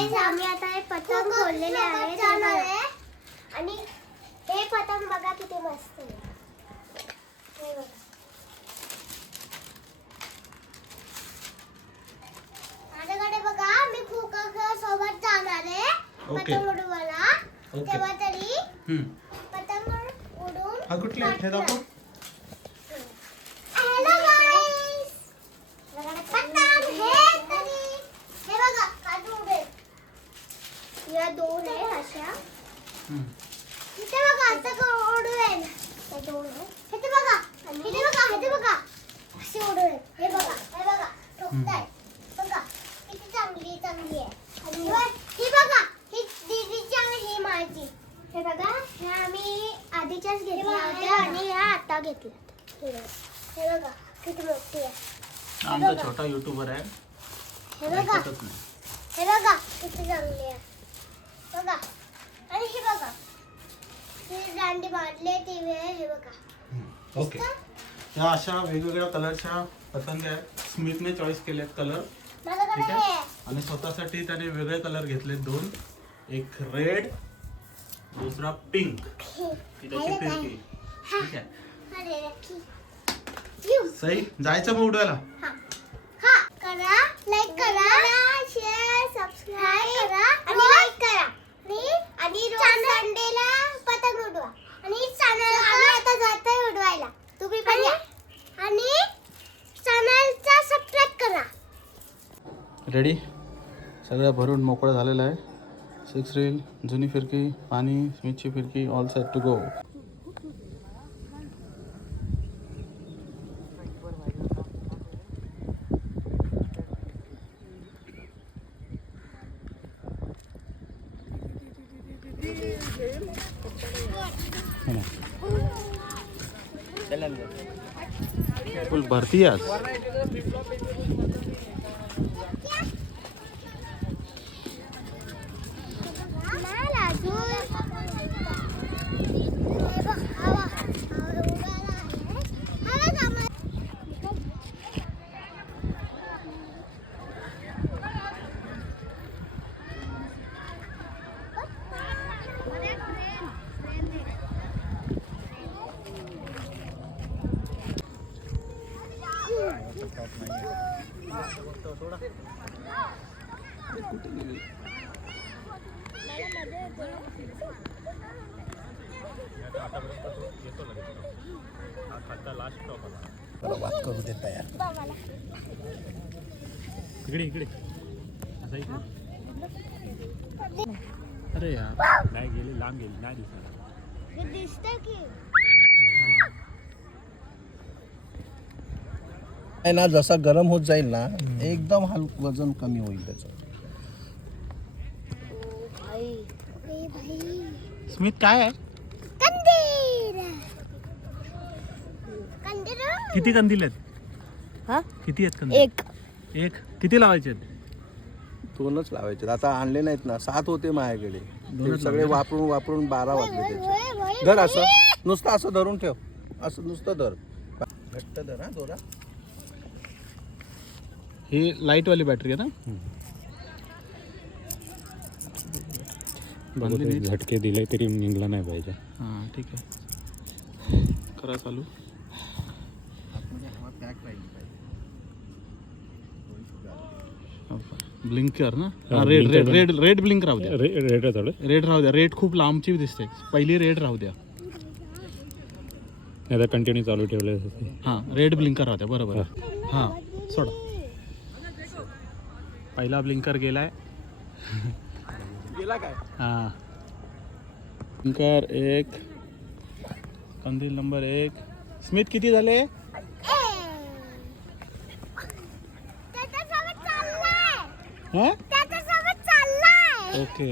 गाईस आम्ही आता हे पतंग फोडलेले आहेत आणि हे पतंग बघा किती मस्त आहे. हे बघा. माझ्याकडे बघा मी फुगा सोबत जाणार आहे पतंग उडवायला. तेव्हा तरी पतंग उडून हा कुठले हे दाखव. हॅलो गाईस पतंग हे तरी हे बघा काढून उडेल. या दोन आहे अशा. इथे बघा आता उडवेल. हे दोन आहे. इथे बघा इथे बघा असे उडवेल. हे बघा ठोकताय बघा किती चांगली आहे. आणि ही बघा ही दीदीची आणि ही माझी. हे बघा हे आम्ही आधीच्याच घेतल्या होत्या आणि ह्या आता घेतल्या. हे बघा किती मोठी आहे. आमचा छोटा युट्यूबर आहे. हे बघा किती चांगली आहे बघा. आणि हे बघा ही दांडी बांधले टीव्ही आहे. हे बघा ओके. या अशा वेगवेगळ्या कलरच्या पतंग आहेत. स्मिथने चॉईस केलेत कलर. माझ्याकडे ठीक हे आहे. आणि स्वतःसाठी त्याने वेगळे कलर घेतले दोन. एक रेड दुसरा पिंक. ही त्याची फिरकी. ठीक आहे. सही जायचं मग उडवायला. करा लाईक करा शेअर सबस्क्राईब करा आणि लाईक करा आणि रोज संडेला पतंग उडवा. आणि चॅनल आम्ही आता जातोय उडवायला. तुम्ही पण या आणि चॅनलचा सबस्क्राईब करा. रेडी सगळं भरून मोकळं झालेलं आहे. 6 रील जुनी फिरकी पाणी स्मिथची फिरकी all set to go. Full भरती आज. बात करू देता यार. इकडे असं इकडे. अरे यार नाही गेली लांब गेली नाही दिसणार. दिसतंय की आहे ना. जसा गरम होत जाईल ना एकदम वजन कमी होईल त्याचं. स्मिथ काय आहे. किती कंदील आहेत. किती आहेत कंदील. एक किती लावायचे आहेत. 2च लावायचे. आता आणले नाहीत ना 7 होते माझ्याकडे. ते सगळे वापरून 12 वाजले त्याचे. धर असं नुसतं असं धरून ठेव. असं नुसतं धर घट्ट धर. हा दोरा ही लाईट वाली बॅटरी आहे ना. झटके दिले तरी निघला नाही पाहिजे. हां ठीक आहे. करा चालू. ब्लिंकर ना. रेड ब्लिंक राहू द्या. रेड राहू द्या. रेड खूप लांबची दिसते. पहिली रेड राहू द्या. आता कंटिन्यू चालू ठेवले. हां रेड ब्लिंकर राहू द्या. बरोबर. हां सोडा. पहिला ब्लिंकर गेलाय. गेला काय. हां ब्लिंकर 1 कंदील नंबर 1. स्मिथ किती झाले. हां ओके.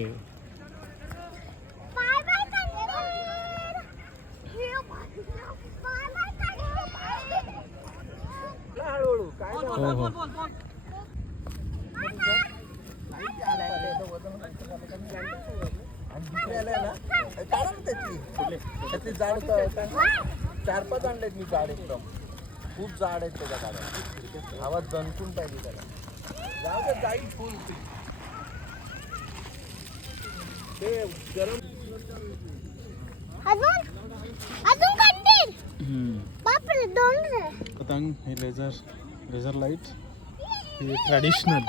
हो हो त्याची जाड 4-5 आणलेत मी. जाड एकदम खूप जाड आहेत त्याच्या गाड्या. आवाज दणकून पाहिजे त्याला. जाऊ दे जाईल फुल. अजून अजून कंटीन बापरे दोन रे पतंग हे लेझर लाईट हे ट्रॅडिशनल.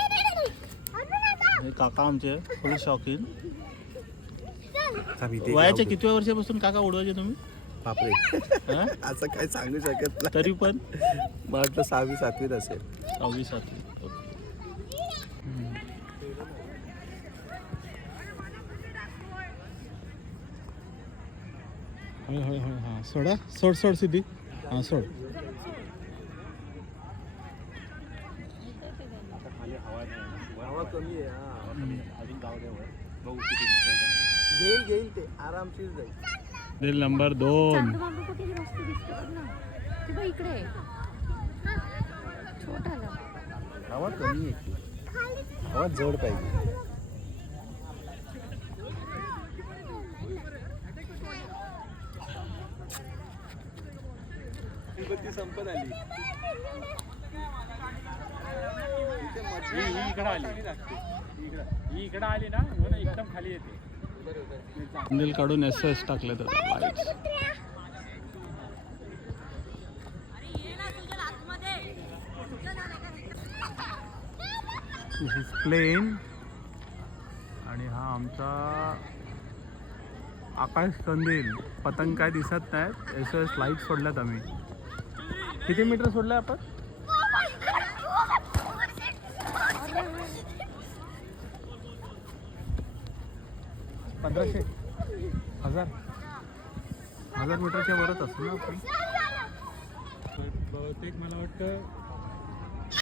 हे काका आमचे फुल शौकीन. वयाच्या किती वर्षापासून काका उडवायचे तुम्ही? बापरे हा? असं काही सांगू शकत नाही. तरी पण मला वाटतं 6वी 7वीत असेल. 6वी 7वी. हा सोडा सोड सिद्धी. हा सोड. हवा कमी आहे. घेईल ते आरामशीर जाईल. दिल नंबर 2. हवा कमी आहे. हवा जड पाहिजे. संपत आली. इकडे आली ना एकदम खाली येते. हँडल काढून एस टाकले तर लाईट्स. This is plain. आणि हा आमचा आकाश कंदील. पतंग काय दिसत नाहीत. एस लाईट सोडल्यात आम्ही. किती मीटर सोडलंय आपण? 1500 1000 मीटरच्या वरच असतो ना आपण. बहुतेक मला वाटतं